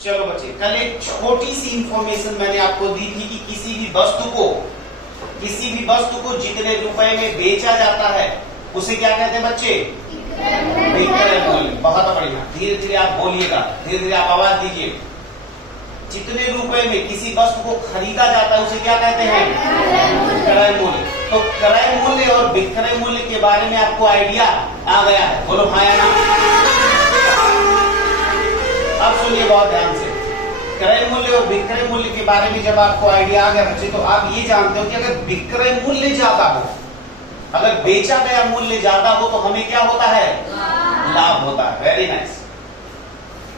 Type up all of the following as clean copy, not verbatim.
चलो बच्चे, कल एक छोटी सी इंफॉर्मेशन मैंने आपको दी थी कि किसी भी वस्तु को जितने रुपए में बेचा जाता है उसे क्या कहते हैं बच्चे? विक्रय मूल्य। बहुत बढ़िया, धीरे धीरे आप बोलिएगा, धीरे धीरे आप आवाज दीजिए। जितने रुपए में किसी वस्तु को खरीदा जाता है उसे क्या कहते हैं? क्रय मूल्य। तो क्रय मूल्य और विक्रय मूल्य के बारे में आपको आइडिया आ गया है? बोलो हाँ या ना। अब सुनिए बहुत ध्यान से, क्रय मूल्य और विक्रय मूल्य के बारे में जब आपको आइडिया आ गया बच्चे, तो आप ये जानते हो कि अगर विक्रय मूल्य ज्यादा हो, अगर बेचा गया मूल्य ज्यादा हो, तो हमें क्या होता है? लाभ होता है। Very nice.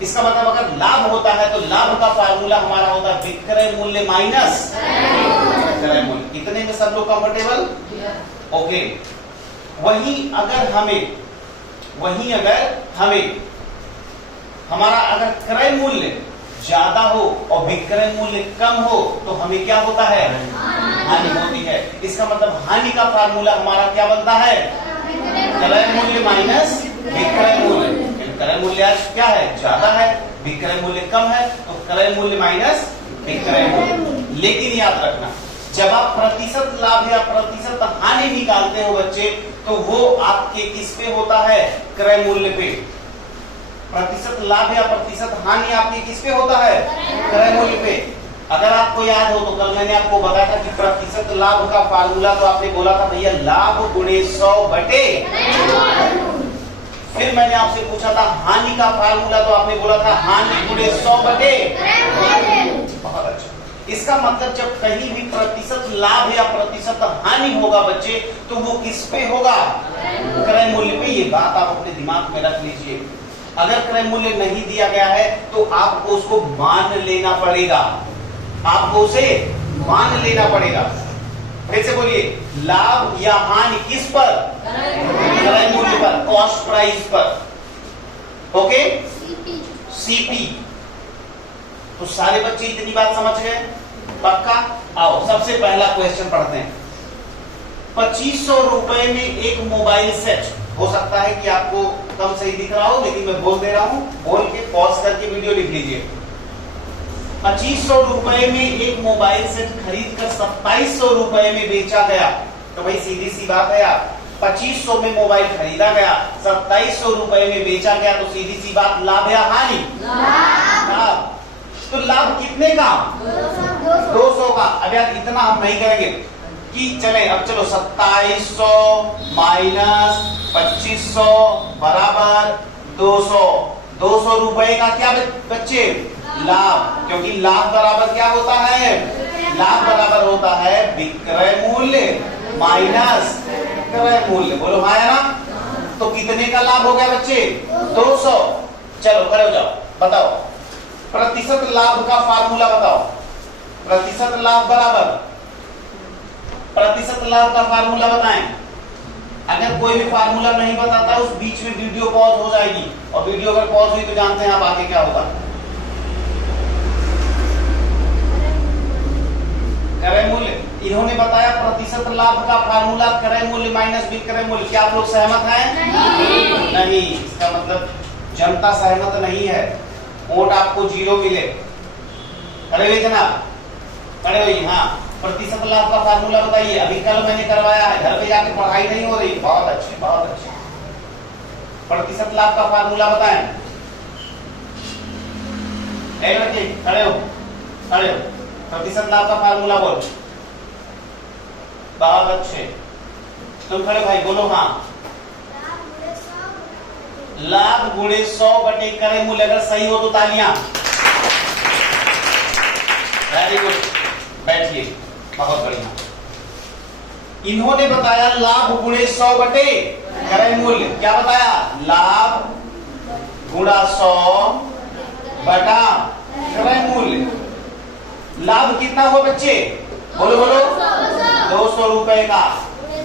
इसका मतलब अगर लाभ होता है तो लाभ का फार्मूला हमारा होता है विक्रय मूल्य माइनस क्रय मूल्य। इतने में सब लोग कंफर्टेबल? ओके। वहीं अगर हमें हमारा अगर क्रय मूल्य ज्यादा हो और विक्रय मूल्य कम हो तो हमें क्या होता है? हानि होती है। इसका मतलब हानि का फार्मूला हमारा क्या बनता है? क्रय मूल्य माइनस विक्रय मूल्य। क्रय मूल्य आज क्या है? ज्यादा है, विक्रय मूल्य कम है, तो क्रय मूल्य माइनस विक्रय मूल्य। लेकिन याद रखना, जब आप प्रतिशत लाभ या प्रतिशत हानि निकालते हो बच्चे, तो वो आपके किस पे होता है? क्रय मूल्य पे। प्रतिशत लाभ या प्रतिशत हानि आपके किस पे होता है? क्रय मूल्य पे। अगर आपको याद हो तो कल मैंने आपको बताया था कि प्रतिशत लाभ का फार्मूला, तो आपने बोला था भैया लाभ गुणे 100 बटे। फिर मैंने आपसे पूछा था हानि का फार्मूला, तो आपने बोला था हानि गुणे 100 बटे। बहुत अच्छा। इसका मतलब जब कहीं भी प्रतिशत लाभ या प्रतिशत हानि होगा बच्चे, तो वो किस पे होगा? क्रय मूल्य पे। ये बात आप अपने दिमाग में रख लीजिए। अगर क्रय मूल्य नहीं दिया गया है तो आपको उसको मान लेना पड़ेगा, आपको उसे मान लेना पड़ेगा। फिर से बोलिए, लाभ या हानि किस पर? क्रय मूल्य पर, कॉस्ट प्राइस पर। Okay, CP. तो सारे बच्चे इतनी बात समझ गए? पक्का? आओ सबसे पहला क्वेश्चन पढ़ते हैं। 2500 रुपए में एक मोबाइल सेट। हो सकता है कि आपको कम सही दिख रहा हो, लेकिन मैं बोल दे रहा हूं, बोल के पॉज करके वीडियो लिख लीजिए। 2500 रुपए में एक मोबाइल सेट खरीद कर 2700 रुपए में बेचा गया। तो भाई सीधी सी बात है यार, 2500 में मोबाइल खरीदा गया, 2700 रुपए में बेचा गया, तो सीधी सी बात लाभ या हानि? लाभ। तो लाभ कितने का? 200 का। अब यार इतना हम नहीं करेंगे कि चले, अब चलो 2700 माइनस 2500 बराबर 200। 200 रुपए का क्या बच्चे? लाभ। क्योंकि लाभ बराबर क्या होता है? लाभ बराबर होता है विक्रय मूल्य माइनस क्रय मूल्य। बोलो हाँ या ना। तो कितने का लाभ हो गया बच्चे? 200। चलो खड़े हो जाओ, बताओ प्रतिशत लाभ का फार्मूला बताओ। प्रतिशत लाभ बराबर, प्रतिशत लाभ का फार्मूला बताएं। अगर कोई भी फार्मूला नहीं बताता उस बीच में वीडियो पॉज हो जाएगी, और वीडियो अगर पॉज हुई तो जानते हैं आप आगे क्या होगा। क्रय मूल्य। इन्होंने बताया प्रतिशत लाभ का फार्मूला क्रय मूल्य माइनस विक्रय मूल्य। क्या आप लोग सहमत हैं? नहीं। इसका मतलब जनता सहमत नहीं है, वोट आपको 0 मिले। खड़े हुए जनाब, खड़े हुई। हाँ, प्रतिशत लाभ का फार्मूला बताइए। अभी कल मैंने करवाया है, घर पे जाके पढ़ाई नहीं हो रही। बहुत अच्छे, बहुत अच्छे। प्रतिशत लाभ का फार्मूला बताएं। लड़के खड़े हो, खड़े हो। प्रतिशत लाभ का फार्मूला बोल। बहुत अच्छे। तुम खड़े भाई, बोलो हाँ। लाभ गुणे 100 बटे क्रय मूल्य। अगर सही हो तो तालियां। वेरी गुड, बैठिए। बहुत बढ़िया। इन्होंने बताया लाभ गुणे 100 बटे क्रय मूल्य। क्या बताया? लाभ गुणा 100 बटा क्रय मूल्य। लाभ कितना हुआ बच्चे? बोलो बोलो। 200 रुपए का।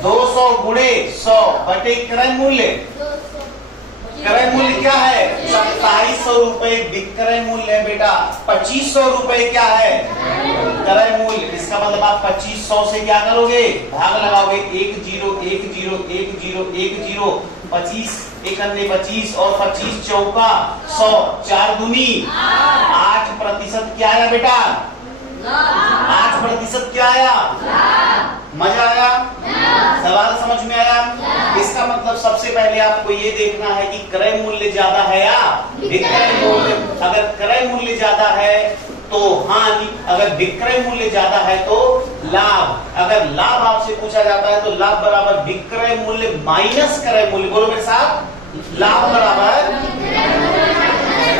200 गुणे 100 बटे क्रय मूल्य। क्रय मूल्य क्या है? 2700 रुपए विक्रय मूल्य है बेटा। 2500 रुपए क्या है? क्रय मूल्य। इसका मतलब आप 2500 से क्या करोगे? भाग लगाओगे। 1 0 1 0 1 0 1 0 25 1 25 और 25 चौका 100। 4 दूनी 8 क्या आया? मजा आया? सवाल समझ में आया? इसका मतलब सबसे पहले आपको ये देखना है कि क्रय मूल्य ज्यादा है या विक्रय मूल्य। अगर क्रय मूल्य ज्यादा है तो हानि, अगर विक्रय मूल्य ज्यादा है तो लाभ। अगर लाभ आपसे पूछा जाता है तो लाभ बराबर विक्रय मूल्य माइनस क्रय मूल्य। बोलो मेरे साथ, लाभ बराबर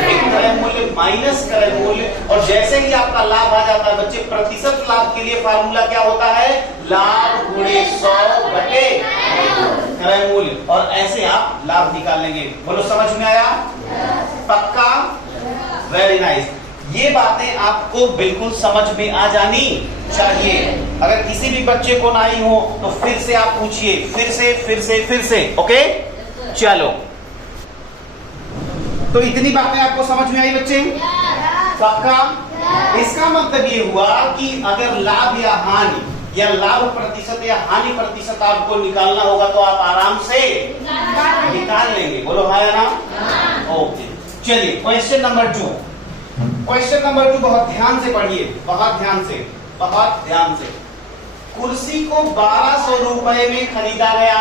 विक्रय मूल्य माइनस क्रय मूल्य। और जैसे ही आपका लाभ आ जाता है बच्चे, प्रतिशत लाभ के लिए फार्मूला क्या होता है? लाभ गुणे 100 बटे क्रय मूल्य। और ऐसे आप लाभ निकाल लेंगे। बोलो समझ में आया? पक्का? Very nice. ये बातें आपको बिल्कुल समझ में आ जानी चाहिए। अगर किसी भी बच्चे को ना आई हो तो फिर से आप पूछिए, फिर से। ओके, चलो। तो इतनी बातें आपको समझ में आई बच्चे? पक्का? इसका मतलब ये हुआ कि अगर लाभ या हानि या लाभ प्रतिशत या हानि प्रतिशत आपको निकालना होगा तो आप आराम से निकाल लेंगे। बोलो हाँ या ना? ओके, चलिए क्वेश्चन नंबर 2। क्वेश्चन नंबर 2 बहुत ध्यान से पढ़िए, बहुत ध्यान से। कुर्सी को 1200 रुपए में खरीदा गया।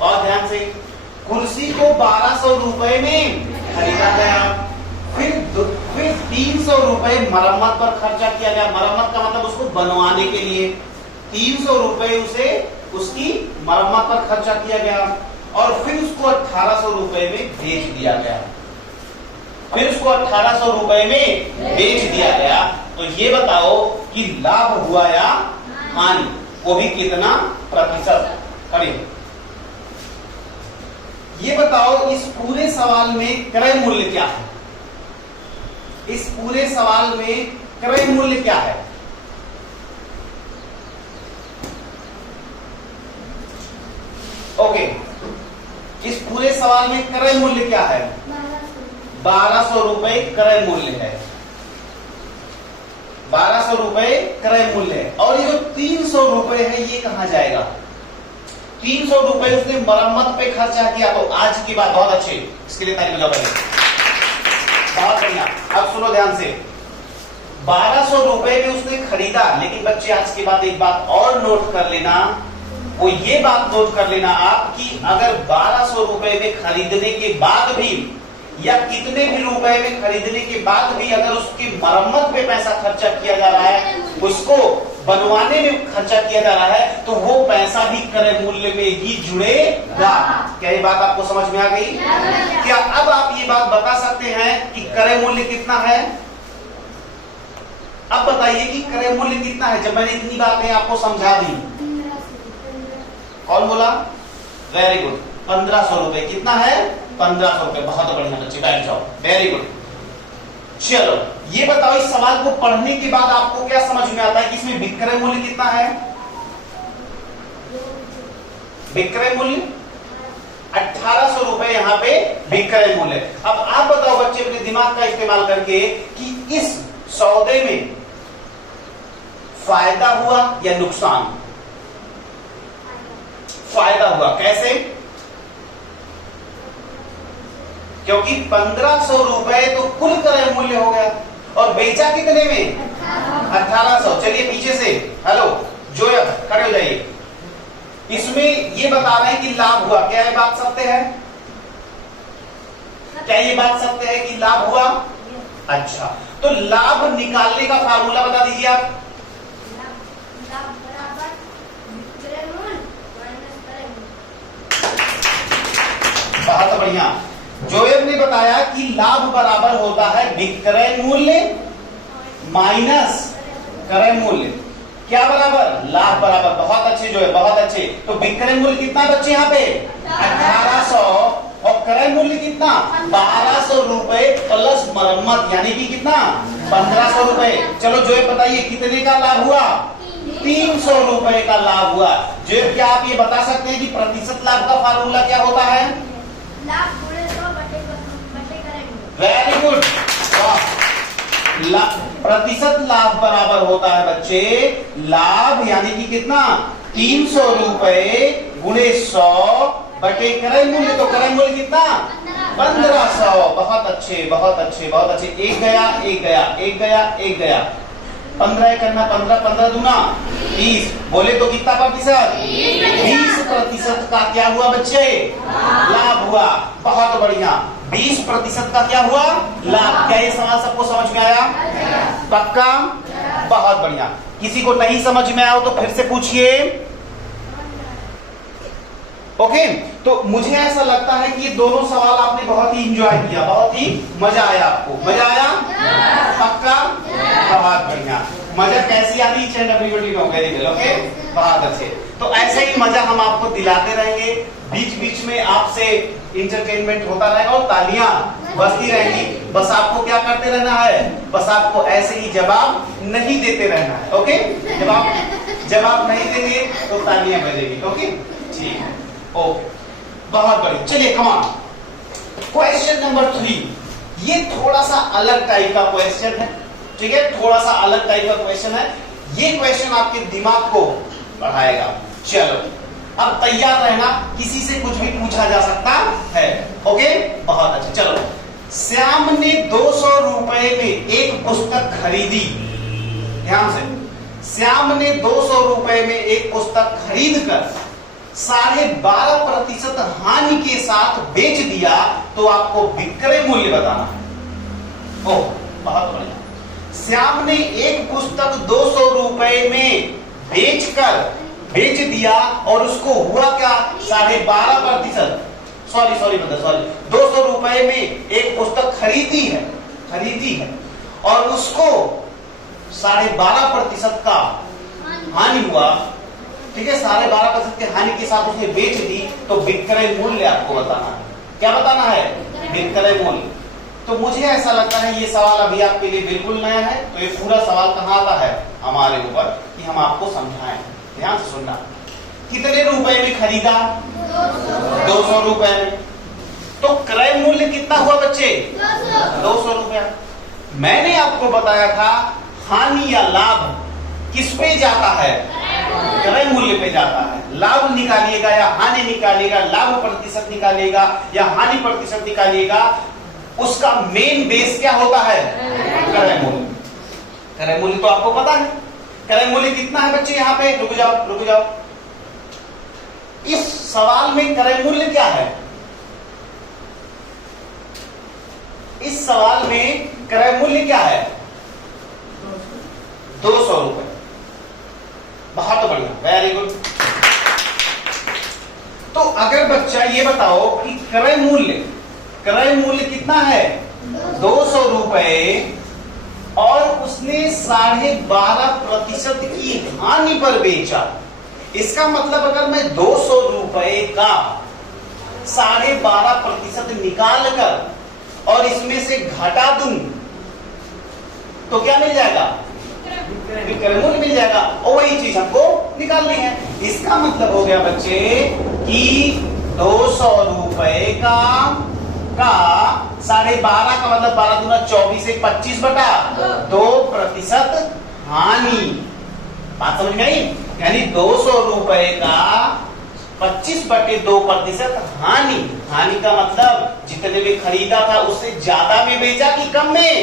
बहुत ध्यान से। कुर्सी को 1200 रुपए में खरीदा गया। फिर 300 रुपए मरम्मत पर खर्चा किया गया। मरम्मत का मतलब उसको बनवाने के लिए 300 रुपए उसे उसकी मरम्मत पर खर्चा किया गया। और फिर उसको 1800 रुपए में बेच दिया गया। तो ये बताओ कि लाभ हुआ या हानि, वो भी कितना प्रतिशत? करिए, ये बताओ इस पूरे सवाल में क्रय मूल्य क्या है? इस पूरे सवाल में क्रय मूल्य क्या है? ओके, इस पूरे सवाल में क्रय मूल्य क्या है? 1200 रुपए क्रय मूल्य है। 1200 रुपए क्रय मूल्य है। और ये जो 300 रुपए है ये कहां जाएगा? 300 रुपए उसने मरम्मत पे खर्चा किया। तो आज की बात बहुत अच्छी, इसके लिए ताली बजाओ पहले। बहुत बढ़िया। अब सुनो ध्यान से। 1200 रुपए में उसने खरीदा, लेकिन बच्चे आज के बाद एक बात और नोट कर लेना, वो ये बात नोट कर लेना आप कि अगर 1200 रुपए में खरीदने के बाद भी या कितने भी रुपए में खरीदने के बाद भी अगर उसकी मरम्मत पे पैसा खर्चा किया जा रहा है, उसको बनवाने में खर्चा किया जा रहा है, तो वो पैसा भी क्रय मूल्य में ही जुड़ेगा। क्या ये बात आपको समझ में आ गई? क्या अब आप ये बात बता सकते हैं कि क्रय मूल्य कितना है? अब बताइए कि क्रय मूल्य कितना है जब मैंने इतनी बातें आपको समझा दी। कौन बोला? वेरी गुड, 1500 रुपए। कितना है? 1500 रुपए। बहुत बढ़िया बच्चे, बैठ जाओ। Very good. चलो ये बताओ, इस सवाल को पढ़ने के बाद आपको क्या समझ में आता है कि इसमें विक्रय मूल्य कितना है? विक्रय मूल्य 1800 रुपए यहाँ पे विक्रय मूल्य। अब आप बताओ बच्चे अपने दिमाग का इस्तेमाल करके कि इस सौदे में फायदा हुआ या नुकसान? फायदा हुआ। कैसे? क्योंकि 1500 रुपए तो कुल क्रय मूल्य हो गया और बेचा कितने में? 1800। चलिए पीछे से, हेलो जोयब खड़े हो जाइए। इसमें ये बता रहे हैं कि लाभ हुआ। क्या ये बात सत्य है? क्या ये बात सत्य है कि लाभ हुआ? अच्छा, तो लाभ निकालने का फार्मूला बता दीजिए आप। बहुत बढ़िया। जोएब ने बताया कि लाभ बराबर होता है विक्रय मूल्य माइनस क्रय मूल्य। क्या बराबर? लाभ बराबर। बहुत अच्छे जोएब, बहुत अच्छे। तो विक्रय मूल्य कितना बच्चे यहाँ पे? 1800। और क्रय मूल्य कितना? 1200 रुपए प्लस मरम्मत, यानी कि कितना? 1500 रुपए। चलो जोएब बताइए कितने का लाभ हुआ? 300 रुपए का लाभ हुआ। जोएब क्या आप ये बता सकते हैं कि प्रतिशत लाभ का फार्मूला क्या होता है? Very good. प्रतिशत लाभ बराबर होता है बच्चे लाभ, यानी कि कितना? 300 रुपए गुणे 100 बटे क्रय मूल्य। तो क्रय मूल्य कितना? 1500। बहुत अच्छे, बहुत अच्छे, बहुत अच्छे। एक गया, एक गया, एक गया, एक गया। 15 करना 15, 15 दूना 30। बोले तो कितना प्रतिशत? 20% का क्या हुआ बच्चे? लाभ हुआ। बहुत बढ़िया। 20% का क्या हुआ? लाभ। क्या ये सवाल सबको समझ में आया? पक्का? बहुत बढ़िया। किसी को नहीं समझ में आया तो फिर से पूछिए। ओके, तो मुझे ऐसा लगता है कि ये दोनों सवाल आपने बहुत ही एंजॉय किया, बहुत ही मजा आया। आपको मजा आया? पक्का? बहुत बढ़िया। मजा कैसी आ रही है? Everybody know very well. Okay, बहुत अच्छे। तो ऐसे ही मजा हम आपको दिलाते रहेंगे, बीच बीच में आपसे इंटरटेनमेंट होता रहेगा और तालियां बजती रहेंगी। बस आपको क्या करते रहना है? बस आपको ऐसे ही जवाब नहीं देते रहना है। ओके, जवाब नहीं देंगे तो तालियां बजेगी। ओके, ठीक है। ओके, बहुत बढ़िया। चलिए कमान, क्वेश्चन नंबर 3। ये थोड़ा सा अलग टाइप का क्वेश्चन है। ठीक है, थोड़ा सा अलग टाइप का क्वेश्चन है। ये क्वेश्चन आपके दिमाग को बढ़ाएगा। चलो, अब तैयार रहना, किसी से कुछ भी पूछा जा सकता है। ओके, बहुत अच्छा। चलो, श्याम ने 200 रुपए में एक पुस्तक खरीदी। ध्यान से, श्याम ने 200 रुपए में एक पुस्तक खरीद कर 12.5% हानि के साथ बेच दिया, तो आपको विक्रय मूल्य बताना है। ओह, बहुत बढ़िया। श्याम ने एक पुस्तक 200 रुपए में बेच दिया और उसको हुआ क्या? 12.5%। सॉरी 200 रुपए में एक पुस्तक खरीदी है और उसको 12.5% का हानि हुआ। ठीक है, 12.5% के हानि के साथ उसने बेच दी, तो विक्रय मूल्य आपको बताना है। क्या बताना है? विक्रय मूल्य। तो मुझे ऐसा लगता है ये सवाल अभी आपके लिए बिल्कुल नया है। तो ये पूरा सवाल कहाँ आता है? हमारे ऊपर, कि हम आपको समझाएं। ध्यान से सुनना। कितने रुपए में खरीदा? 200 रुपए में। तो क्रय मूल्य कितना हुआ बच्चे? 200 रुपया। मैंने आपको बताया था हानि या लाभ किस पे जाता है? क्रय मूल्य पे जाता है। लाभ निकालिएगा या हानि निकालिएगा, लाभ प्रतिशत निकालिएगा या हानि प्रतिशत निकालिएगा, उसका मेन बेस क्या होता है? क्रय मूल्य। क्रय मूल्य तो आपको पता है। क्रय मूल्य कितना है बच्चे? यहाँ पे रुक जाओ। इस सवाल में क्रय मूल्य क्या है? इस सवाल में क्रय मूल्य क्या है? 200 रुपए। बहुत बढ़िया, वेरी गुड। तो अगर बच्चा ये बताओ कि क्रय मूल्य कितना है? 200 रुपए, और उसने 12.5% की हानि पर बेचा। इसका मतलब अगर मैं 200 रुपए का 12.5% निकाल कर और इसमें से घटा दूं, तो क्या मिल जाएगा? विक्रय मूल्य मिल जाएगा। और वही चीज हमको निकालनी है। इसका मतलब हो गया बच्चे कि 200 रुपए का 12.5 का मतलब 12 दूना 24 से 25/2% हानि। बात समझ में आई? यानी 200 रुपए का 25/2% हानि। हानि का मतलब जितने में खरीदा था उससे ज्यादा में बेचा कि कम में?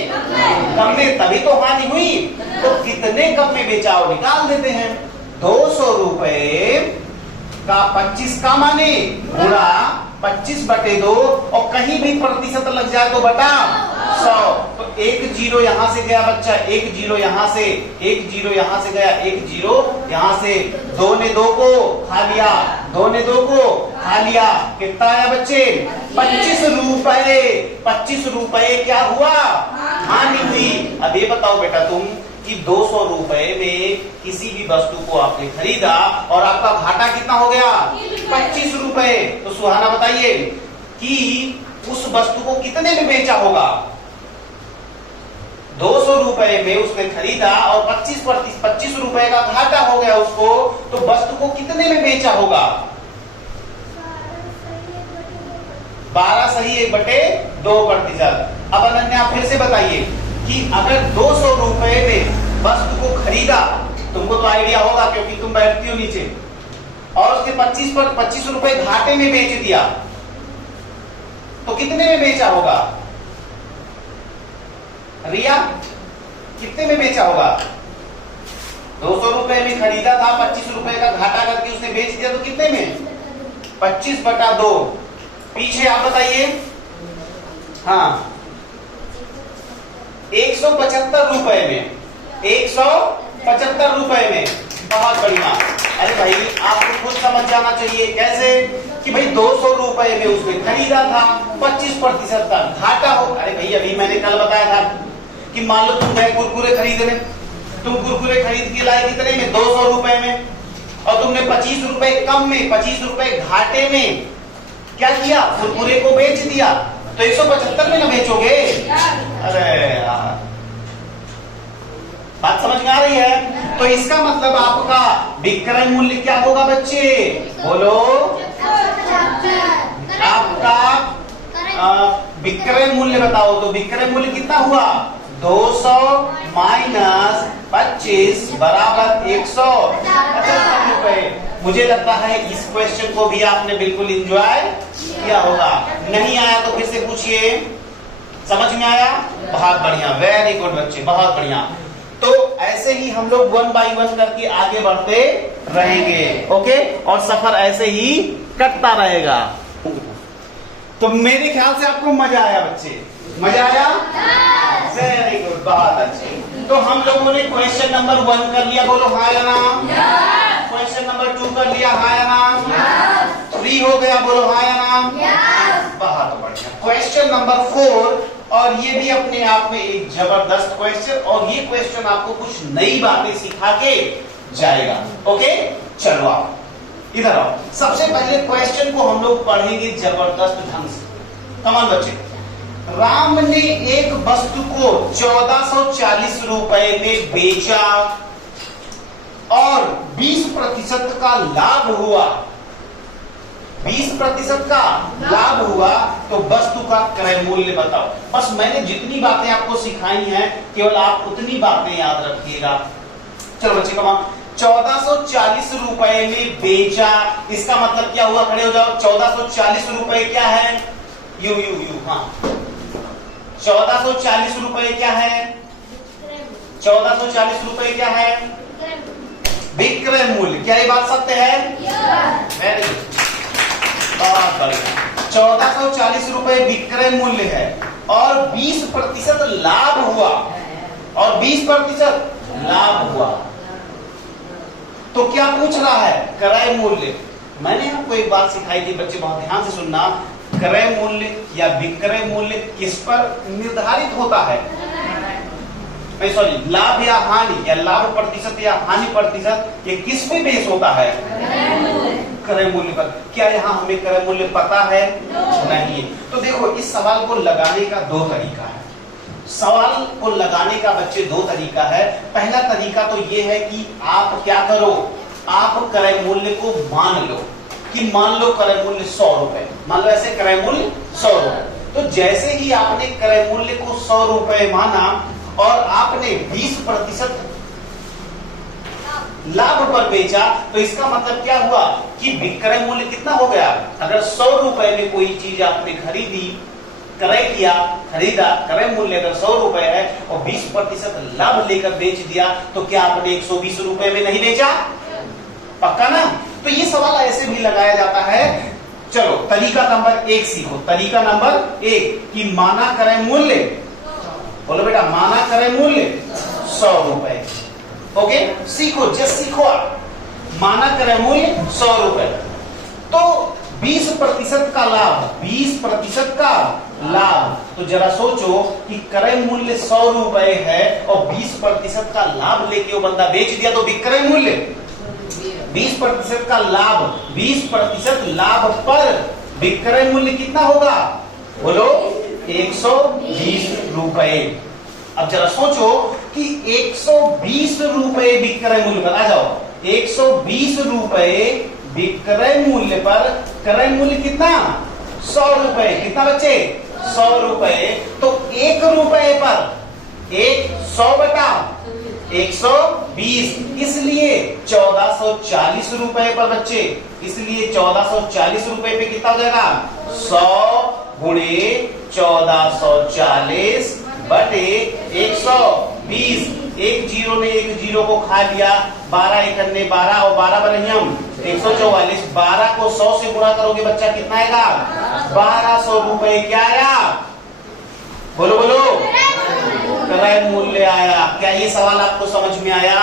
कम में, तभी तो हानि हुई। तो कितने कम में बेचा वो निकाल देते हैं। 200 रुपए का 25 का माने गुणा 25/2, और कहीं भी प्रतिशत लग जाए तो बटा 100। तो 1 जीरो यहां से गया बच्चा, 1 जीरो यहां से, 1 जीरो यहां से गया, 1 जीरो यहां से। 2 ने 2 को खा लिया, 2 ने 2 को खा लिया। कितना आया बच्चे? 25 रुपए। 25 रुपए क्या हुआ? हानि हुई। अब ये बताओ बेटा तुम कि 200 रुपए में किसी भी वस्तु को आपने खरीदा और आपका घाटा कितना हो गया? 25 रुपए। तो सुहाना बताइए कि उस वस्तु को कितने में बेचा होगा? 200 रुपए में उसने खरीदा और 25 रुपए का घाटा हो गया उसको, तो वस्तु को कितने में बेचा होगा? 12 सही 1/2%। अब अनन्या फिर से बताइए कि अगर 200 रुपए में वस्तु को खरीदा, तुमको तो आइडिया होगा क्योंकि तुम बैठती हो नीचे, और उसके 25 रुपए घाटे में बेच दिया, तो कितने में बेचा होगा? रिया, कितने में बेचा होगा? 200 रुपए में खरीदा था, 25 रुपए का घाटा करके उसने बेच दिया, तो कितने में? 25/2। पीछे आप बताइए। हाँ, 175 रुपए में, 175 रुपए में। बहुत बढ़िया। अरे भाई आपको खुद समझ जाना चाहिए कैसे कि भाई 200 रुपए में उसने खरीदा था, 25% का घाटा हो। अरे भाई अभी मैंने कल बताया था कि मान लो तुम गए कुरकुरे खरीदने, तुम कुरकुरे खरीद के लाए कितने में? 200 रुपए में, और तुमने 25 रुपए कम में, 25 रुपए घाटे में क्या किया? कुरकुरे को बेच दिया, तो 175 में ना बेचोगे? अरे यार, बात समझ में आ रही है? तो इसका मतलब आपका विक्रय मूल्य क्या होगा बच्चे? बोलो। आपका विक्रय मूल्य बताओ, तो विक्रय मूल्य कितना हुआ? 200 माइनस 25 बराबर 175 रुपए। मुझे लगता है इस क्वेश्चन को भी आपने बिल्कुल एंजॉय किया होगा। नहीं आया तो फिर से पूछिए। समझ में आया? बहुत बढ़िया, वेरी गुड बच्चे, बहुत बढ़िया। तो ऐसे ही हम लोग 1 बाय 1 करके आगे बढ़ते रहेंगे, ओके? और सफर ऐसे ही कटता रहेगा। तो मेरे ख्याल से आपको मजा आया बच्चे, मजा आया? वेरी गुड, बहुत अच्छे। तो हम लोगों ने क्वेश्चन नंबर 1 कर लिया, बोलो हाँ या ना? क्वेश्चन नंबर 2 कर लिया, हाँ या ना? 3 हो गया, बोलो हाँ या ना? बहुत बढ़िया। क्वेश्चन नंबर 4, और ये भी अपने आप में एक जबरदस्त क्वेश्चन, और ये क्वेश्चन आपको कुछ नई बातें सिखा के जाएगा, ओके? चलो आओ, इधर आओ। सबसे पहले क्वेश्चन को हम लोग पढ़ेंगे जबरदस्त ढंग से। कमान बच्चे, राम ने एक वस्तु को 1440 रुपए में बेचा और 20% का लाभ हुआ। 20% का लाभ हुआ, तो वस्तु का क्रय मूल्य बताओ। बस मैंने जितनी बातें आपको सिखाई हैं केवल आप उतनी बातें याद रखिएगा। चलो बच्चे कमान, 1440 रुपए में बेचा, इसका मतलब क्या हुआ? खड़े हो जाओ। 1440 रुपए क्या है? यू यू यू, हाँ, 1440 रुपए क्या है? 1440 रुपए क्या है? विक्रय मूल्य। क्या ये बात सत्य है? वेरी गुड, बहुत बढ़िया। 1440 रुपए विक्रय मूल्य है और 20% लाभ हुआ, और 20% लाभ हुआ, तो क्या पूछ रहा है? क्रय मूल्य। मैंने आपको एक बात सिखाई थी बच्चे, बहुत ध्यान से सुनना। क्रय मूल्य या विक्रय मूल्य किस पर निर्धारित होता है? सॉरी, लाभ या हानि, या लाभ प्रतिशत या हानि प्रतिशत, ये किस पे बेस होता है? क्रय मूल्य पर। क्या यहाँ हमें क्रय मूल्य पता है? नहीं। तो देखो, इस सवाल को लगाने का 2 तरीका है। सवाल को लगाने का बच्चे 2 तरीका है। पहला तरीका तो ये है कि आप क्या करो, आप क्रय मूल्य को मान लो कि मान लो क्रय मूल्य 100 रुपए, मान लो ऐसे क्रय मूल्य 100 रुपए। तो जैसे ही आपने क्रय मूल्य को 100 रुपए माना और आपने 20% लाभ पर बेचा, तो इसका मतलब क्या हुआ कि विक्रय मूल्य कितना हो गया? अगर 100 रुपए में कोई चीज आपने खरीदी, क्रय किया, खरीदा, क्रय मूल्य अगर 100 रुपए है और 20% लाभ लेकर बेच दिया, तो क्या आपने 120 रुपए में नहीं बेचा? पक्का ना? तो ये सवाल ऐसे भी लगाया जाता है। चलो तरीका नंबर 1 सीखो। तरीका नंबर 1 कि माना क्रय मूल्य, बोलो बेटा, माना क्रय मूल्य 100 रुपए। ओके, सीखो, जस्ट सीखो आप। माना क्रय मूल्य 100 रुपए, तो 20% का लाभ, 20% का लाभ। तो जरा सोचो कि क्रय मूल्य 100 रुपए है और 20% का लाभ लेके वो बंदा बेच दिया, तो विक्रय मूल्य 20% का लाभ, 20% लाभ पर विक्रय मूल्य कितना होगा? बोलो, 120 रुपए। अब जरा सोचो कि 120 रुपए विक्रय मूल्य पर, आ जाओ, 120 रुपए विक्रय मूल्य पर क्रय मूल्य कितना? 100 रुपए। कितना बच्चे? 100 रुपए। तो 1 रुपए पर 100 बटा 120, इसलिए 1440 रुपए पर बच्चे, इसलिए 1440 रुपए पे कितना हो जाएगा? 100 गुणे 1440 बटे 120। एक जीरो ने एक जीरो को खा लिया, 12 एकन्ने 12 और 12 बरहियम 144। 12 को 100 से गुणा करोगे बच्चा कितना आएगा? 1200 रुपए। क्या आया? बोलो बोलो। क्रय मूल्य आया। क्या ये सवाल आपको समझ में आया?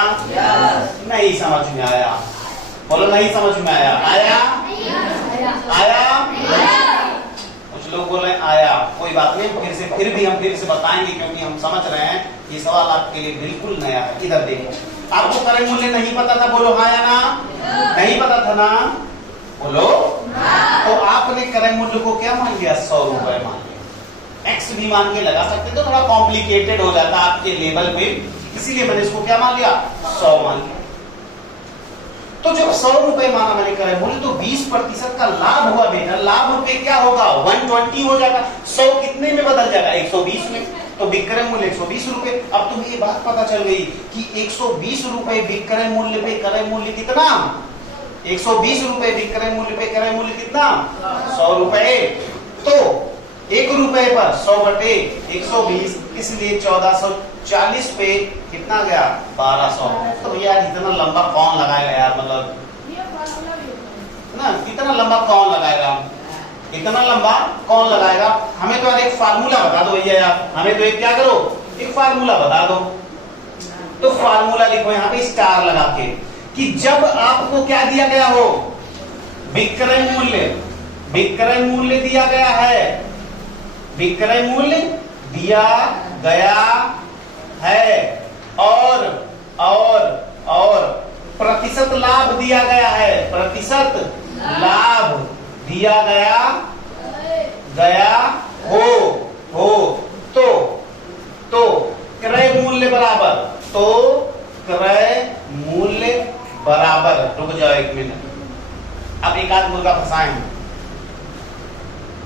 नहीं समझ में आया। बोलो नहीं समझ में आया। आया? आया? कुछ लोग बोल रहे हैं आया। कोई बात नहीं, फिर से बताएंगे क्योंकि हम समझ रहे हैं ये सवाल आपके लिए बिल्कुल नया है। इधर देखो, आपको क्रय मूल्य नहीं पता था? बोलो हाँ या ना? नहीं पता था ना? बोलो। तो आपने क्रय मूल्य को क्या मान लिया? 100 रुपए मान लिया। एक्स भी मान के लगा सकते, तो थोड़ा कॉम्प्लिकेटेड हो जाता आपके लेवल पे, इसीलिए मैंने इसको क्या मान लिया? 100 मान लिया। तो जब 100 रुपए माना मैंने क्रय मूल्य, तो 20% का लाभ हुआ बेटा। लाभ रुपए क्या होगा? 120 हो जाएगा। 100 कितने में बदल जाएगा? 120 में। तो विक्रय मूल्य 120 रुपए। अब तुम्हें ये बात पता चल गई कि 120 रुपए विक्रय मूल्य पे क्रय मूल्य कितना? 120 रुपए विक्रय मूल्य पे क्रय मूल्य कितना? 100 रुपए। तो 1 रुपए पर 100 बटे 120, इसलिए 1440 पे कितना गया? 1200। तो यार इतना लंबा कौन लगाएगा यार, मतलब ना, इतना लंबा कौन लगाएगा? इतना लंबा कौन लगाएगा? हमें तो यार एक फार्मूला बता दो भैया यार, हमें तो एक क्या करो, एक फार्मूला बता दो। तो फार्मूला लिखो यहाँ पे स्टार लगा के, कि जब आपको क्या दिया गया हो? विक्रय मूल्य। विक्रय मूल्य दिया गया है, विक्रय मूल्य दिया गया है, और प्रतिशत लाभ दिया गया है। प्रतिशत लाभ दिया गया हो तो क्रय मूल्य बराबर, तो क्रय मूल्य बराबर, रुक जाओ एक मिनट, अब एक आध मुर्गा फंसाएंगे।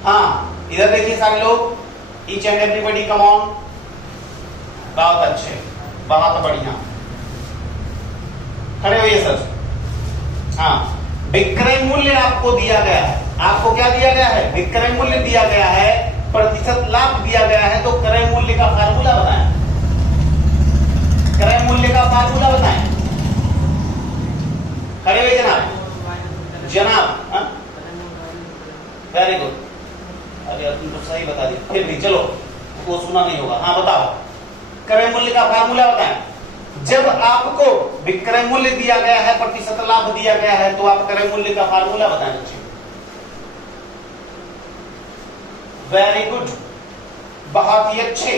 हाँ इधर देखिए सारे लोग, each and everybody come on. बहुत अच्छे, बहुत बढ़िया, खड़े होइए सर। हाँ, विक्रय मूल्य आपको दिया गया है। आपको क्या दिया गया है? विक्रय मूल्य दिया गया है, प्रतिशत लाभ दिया गया है। तो क्रय मूल्य का फार्मूला बताएं। क्रय मूल्य का फार्मूला बताएं। खड़े हुए जनाब। Very good. अरे तुम तो सही बता दिया, फिर भी चलो, वो सुना नहीं होगा। हाँ बताओ, क्रय मूल्य का फार्मूला बताएं। जब आपको विक्रय मूल्य दिया गया है, प्रतिशत लाभ दिया गया है, तो आप क्रय मूल्य का फार्मूला बताएं बच्चे। वेरी गुड, बहुत ही अच्छे,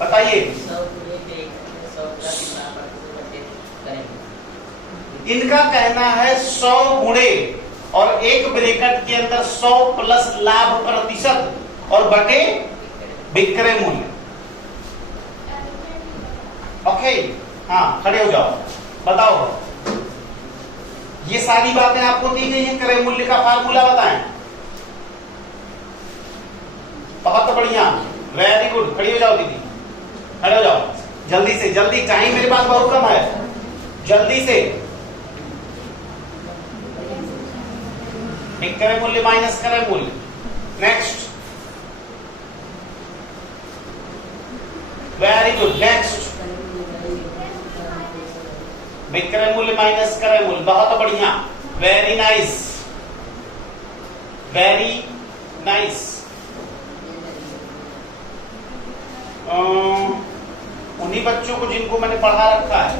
बताइए। इनका कहना है 100 गुणे और एक ब्रैकेट के अंदर 100 प्लस लाभ प्रतिशत और बटे विक्रय मूल्य। ओके, हाँ खड़े हो जाओ, बताओ। ये सारी बातें आपको दी गई हैं, क्रय मूल्य का फार्मूला बताएं। बहुत बढ़िया, वेरी गुड। खड़ी हो जाओ दीदी, खड़े हो जाओ जल्दी से, जल्दी, टाइम मेरे पास बहुत कम है, जल्दी से। विक्रय मूल्य माइनस क्रय मूल्य। Next, very good. नेक्स्ट, विक्रय मूल्य माइनस क्रय मूल्य। बहुत बढ़िया, वेरी नाइस, वेरी नाइस। उन्हीं बच्चों को जिनको मैंने पढ़ा रखा है,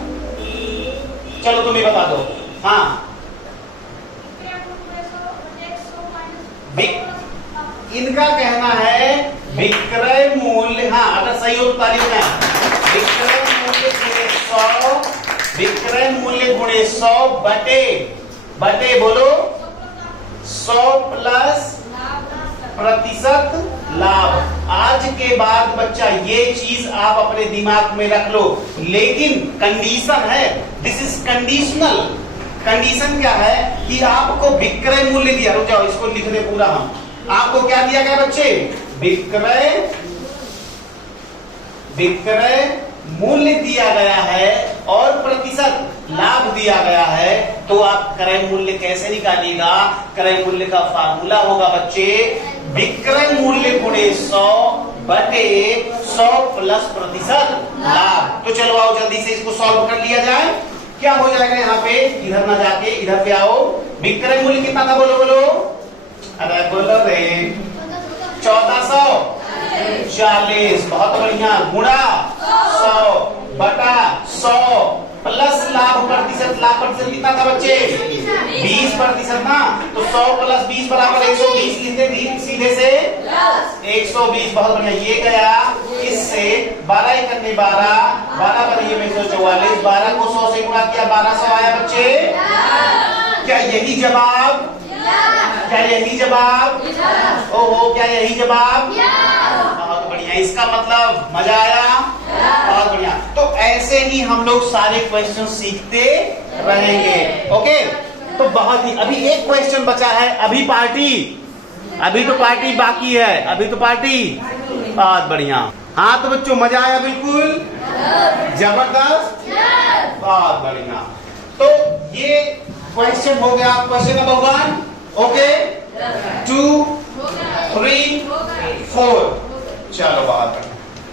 चलो तुम ही बता दो। हाँ, इनका कहना है विक्रय मूल्य, हाँ अगर सही हो तारीफ है, विक्रय मूल्य गुणे 100, विक्रय मूल्य गुणे 100 बटे बोलो 100 प्लस प्रतिशत लाभ। आज के बाद बच्चा ये चीज आप अपने दिमाग में रख लो, लेकिन कंडीशन है, दिस इज कंडीशनल। कंडीशन क्या है कि आपको विक्रय मूल्य दिया, रुक जाओ इसको लिख दे पूरा हम। आपको क्या दिया गया बच्चे? विक्रय मूल्य दिया गया है और प्रतिशत लाभ दिया गया है। तो आप क्रय मूल्य कैसे निकालिएगा? क्रय मूल्य का फार्मूला होगा बच्चे, विक्रय मूल्य गुणे 100 बटे 100 प्लस प्रतिशत लाभ। तो चलो आओ जल्दी से इसको सॉल्व कर लिया जाए। क्या हो जाएगा यहाँ पे, इधर ना जाके इधर पे आओ। विक्रय मूल्य कितना था, बोलो बोलो, अरे बोलो रे, 1440। बहुत बढ़िया, गुणा 100 बटा 100 प्लस लाभ प्रतिशत। लाभ प्रतिशत कितना था बच्चे, 20% ना। तो 100 प्लस 20 बराबर 120 लिखते सीधे से 120। बहुत बढ़िया, ये गया इससे 12 करने 12 12 बनिए में 144। 12 को 100 से गुणा किया 1200 आया बच्चे। क्या यही जवाब, क्या यही जवाब, ओहो क्या यही जवाब। बहुत बढ़िया, इसका मतलब मजा आया, बहुत बढ़िया। तो ऐसे ही हम लोग सारे क्वेश्चन सीखते रहेंगे। ओके, तो बहुत ही, अभी एक क्वेश्चन बचा है, अभी पार्टी, अभी तो पार्टी बाकी है, अभी तो पार्टी। बहुत बढ़िया, हाँ तो बच्चों मजा आया, बिल्कुल जबरदस्त, बहुत बढ़िया। तो ये क्वेश्चन हो गया, क्वेश्चन नंबर 1। ओके, 2 3 4। चलो बहुत बढ़िया।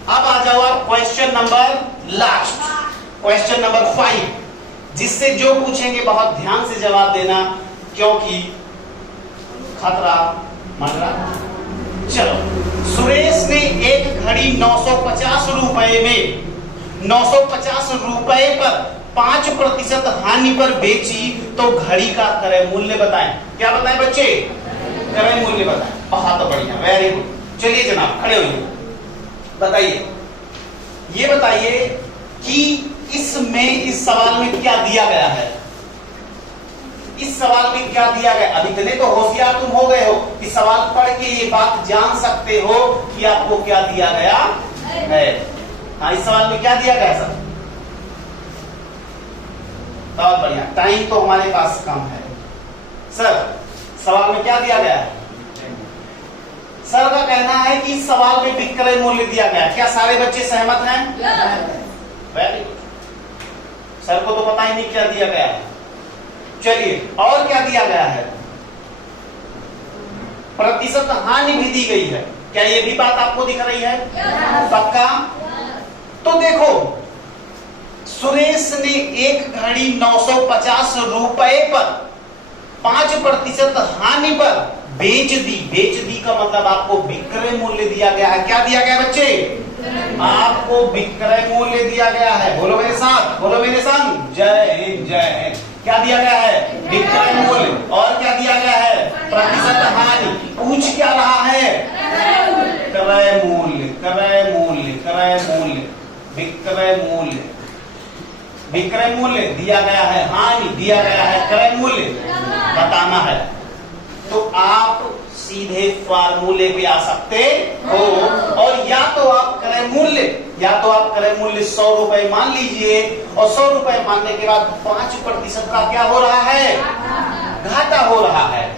अब आ जाओ आप question number last, question number 5, जिससे जो पूछेंगे बहुत ध्यान से जवाब देना, क्योंकि खतरा मंडरा। चलो, सुरेश ने एक घड़ी 950 रुपए में 950 रुपए पर 5% हानि पर बेची, तो घड़ी का क्रय मूल्य बताएं। क्या बताएं बच्चे, क्रय मूल्य बताएं। बहुत बढ़िया, वेरी गुड। चलिए जनाब खड़े होइए, बताइए, ये बताइए कि इसमें इस सवाल में क्या दिया गया है। इस सवाल में क्या दिया गया, अब इतने तो होशियार तुम हो गए हो कि सवाल पढ़ के ये बात जान सकते हो कि आपको क्या दिया गया है। हाँ, इस सवाल में क्या दिया गया सर, बहुत बढ़िया। टाइम तो हमारे पास कम है सर, सवाल में क्या दिया गया है। सर का कहना है कि इस सवाल में विक्रय मूल्य दिया गया है। क्या सारे बच्चे सहमत हैं? Very good. सर को तो पता ही नहीं क्या दिया गया है। चलिए, और क्या दिया गया है, प्रतिशत हानि भी दी गई है। क्या ये भी बात आपको दिख रही है? पक्का? तो देखो, सुरेश ने एक घड़ी 950 रुपए पर 5% हानि पर बेच दी। बेच दी का मतलब आपको विक्रय मूल्य दिया गया है। क्या दिया गया बच्चे, आपको विक्रय मूल्य दिया गया है। बोलो मेरे साथ, बोलो मेरे संग, जय हिंद जय हिंद। क्या दिया गया है, विक्रय मूल्य। और क्या दिया गया है, प्रतिशत हानि। पूछ क्या रहा है, क्रय मूल्य, क्रय मूल्य, क्रय मूल्य, विक्रय मूल्य। विक्रय मूल्य दिया गया है, हानि दिया गया है, क्रय मूल्य बताना है। तो आप सीधे फार्मूले पे आ सकते हो, और या तो आप क्रय मूल्य, या तो आप क्रय मूल्य 100 रुपए मान लीजिए, और 100 रुपए मानने के बाद 5% का क्या हो रहा है, घाटा हो रहा है।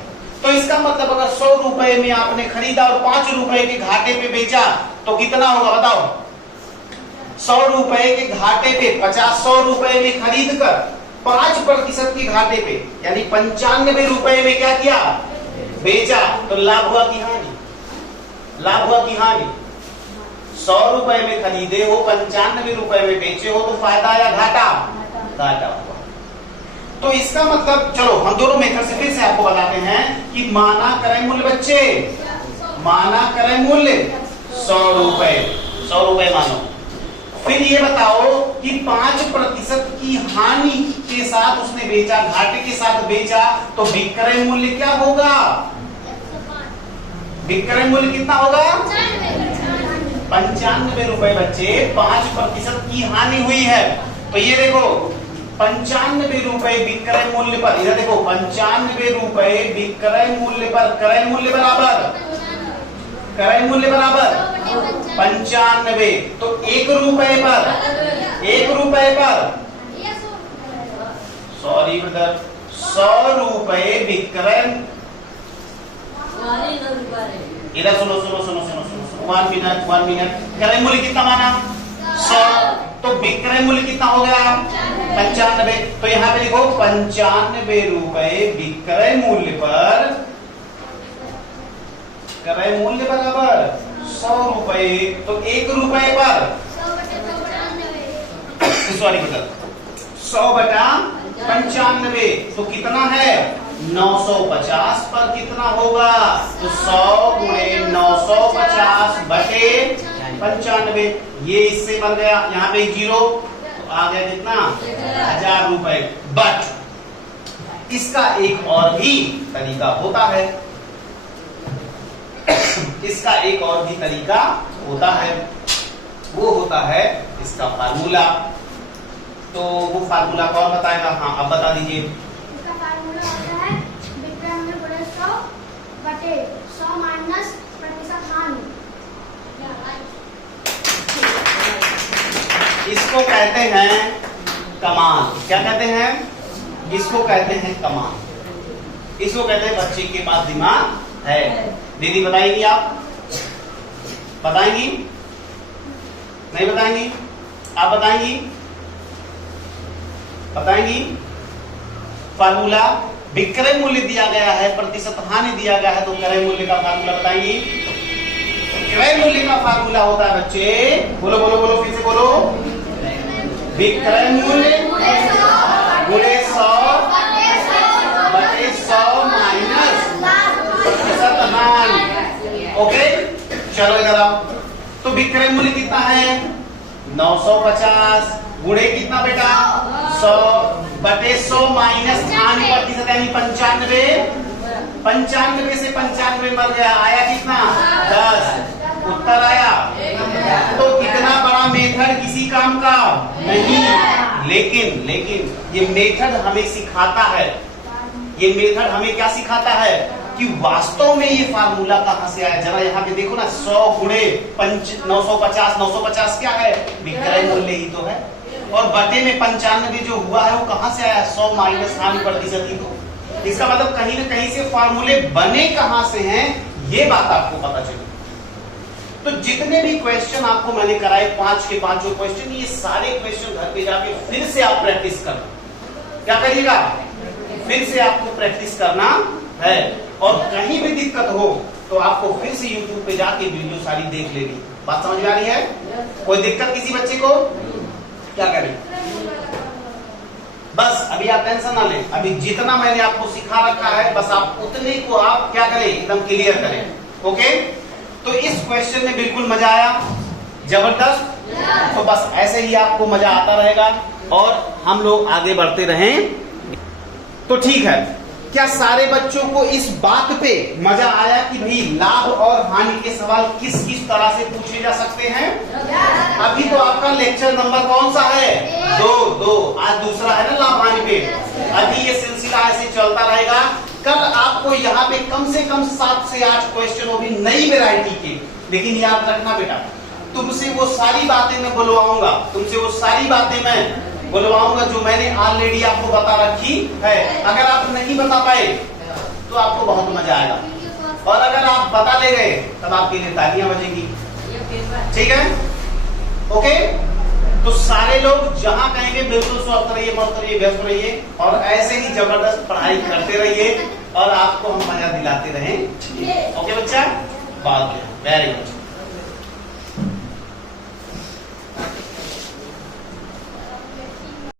तो इसका मतलब अगर 100 रुपए में आपने खरीदा और 5 रुपए के घाटे पे बेचा, तो कितना होगा बताओ। 100 रुपए के घाटे पे 100 रुपए में खरीद कर 5% की घाटे पे, यानी 95 रुपए में क्या किया, बेचा, तो लाभ हुआ कि हानि, लाभ हुआ कि हानि। 100 रुपए में खरीदे हो, 95 रुपए में बेचे हो, तो फायदा या घाटा, घाटा हुआ। तो इसका मतलब, चलो हम दोनों मेथड से फिर से आपको बताते हैं कि माना क्रय मूल्य बच्चे, माना क्रय मूल्य 100 रुपए, 100 रुपए मानो। फिर ये बताओ कि 5% की हानि के साथ उसने बेचा, घाटे के साथ बेचा, तो विक्रय मूल्य क्या होगा, विक्रय मूल्य कितना होगा, 95 रुपए बच्चे। 5% की हानि हुई है, तो ये देखो 95 रुपए विक्रय मूल्य पर, इधर देखो 95 रुपए विक्रय मूल्य पर, क्रय मूल्य बराबर, क्रय मूल्य बराबर 95, तो 1 रुपए पर, 1 रुपए पर, सॉरी ब्रदर, 100 रुपए विक्रय, इधर सुनो सुनो सुनो सुनो सुनो, 1 मिनट 1 मिनट। क्रय मूल्य कितना माना, 100, तो विक्रय मूल्य कितना हो गया, 95। तो यहाँ पे लिखो 95 रुपए विक्रय मूल्य पर, क्रय मूल्य बराबर 100 रुपए, तो 1 रुपए पर सॉरी बेटा 100/95, तो कितना है 950 पर कितना होगा, तो 100 गुणे 950/95, ये इससे बन गया यहाँ पे 0, तो आ गया कितना 1000 रुपए। बट इसका एक और भी तरीका होता है, इसका एक और भी तरीका होता है, वो होता है इसका फार्मूला। तो वो फार्मूला कौन बताएगा? हाँ अब बता दीजिए। इसका फार्मूला होता है 92 गुणे 100 बटे 100 माइनस प्रतिशत हानि। इसको कहते हैं कमाल। क्या कहते हैं? इसको कहते हैं कमाल। इसको कहते हैं बच्चे के पास दिमाग है। दीदी बताएंगी? आप बताएंगी? नहीं बताएंगी? आप बताएंगी? बताएंगी? फार्मूला विक्रय मूल्य दिया गया है, प्रतिशत हानि दिया गया है, तो क्रय मूल्य का फार्मूला बताएंगी? क्रय मूल्य का फार्मूला होता है बच्चे, बोलो बोलो बोलो, फिर से बोलो, विक्रय मूल्य गुणे 100 बटे 100 माइनस प्रतिशत हानि। ओके चलो इधर आओ। तो विक्रय मूल्य कितना है 950 गुणे कितना बेटा 100 बटे 100 माइनस हानि प्रतिशत यानी 95 से 95 मर गया, आया कितना 10, उत्तर आया। तो इतना बड़ा मेथड किसी काम का नहीं, लेकिन ये मेथड हमें सिखाता है, ये मेथड हमें क्या सिखाता है कि वास्तव में ये फार्मूला कहां से आया। जरा यहाँ पे देखो ना, 100 गुणे 950 क्या है विक्रय मूल्य ही तो है, और बटे में 95 जो हुआ है वो कहां से आया 100 माइनस हानि प्रतिशत ही तो। इसका मतलब कहीं ना कहीं से फार्मूले बने कहां से हैं ये बात आपको पता चली। तो जितने भी क्वेश्चन आपको मैंने कराए 5 के 5 क्वेश्चन, ये सारे क्वेश्चन घर पे जाके फिर से आप प्रैक्टिस करना। क्या करिएगा? फिर से आपको प्रैक्टिस करना है, और कहीं भी दिक्कत हो तो आपको फिर से YouTube पे जाके वीडियो सारी देख लेनी। बात समझ में आ रही है? कोई दिक्कत किसी बच्चे को? क्या करें? बस अभी आप टेंशन ना लें, अभी जितना मैंने आपको सिखा रखा है बस आप उतने को आप क्या करें, एकदम क्लियर करें। ओके, तो इस क्वेश्चन में बिल्कुल मजा आया, जबरदस्त। तो बस ऐसे ही आपको मजा आता रहेगा और हम लोग आगे बढ़ते रहें तो ठीक है। क्या सारे बच्चों को इस बात पे मजा आया कि भाई लाभ और हानि के सवाल किस किस तरह से पूछे जा सकते हैं? अभी तो आपका लेक्चर नंबर कौन सा है? 2 आज दूसरा है ना लाभ हानि पे। अभी ये सिलसिला ऐसे चलता रहेगा। कल आपको यहाँ पे कम से कम 7 से 8 क्वेश्चन होगी नई वैरायटी के, लेकिन याद रखना बेटा, तुमसे वो सारी बातें मैं बुलवाऊंगा, जो मैंने ऑलरेडी आपको बता रखी है। अगर आप नहीं बता पाए तो आपको बहुत मजा आएगा, और अगर आप बता ले गए तब आपके लिए तालियां बजेंगी। ठीक है? ओके, तो सारे लोग जहां कहेंगे बिल्कुल स्वस्थ रहिए, मस्त रहिए, व्यस्त रहिए, और ऐसे ही जबरदस्त पढ़ाई करते रहिए और आपको हम मजा दिलाते रहें। ओके बच्चा, बहुत वेरी गुड।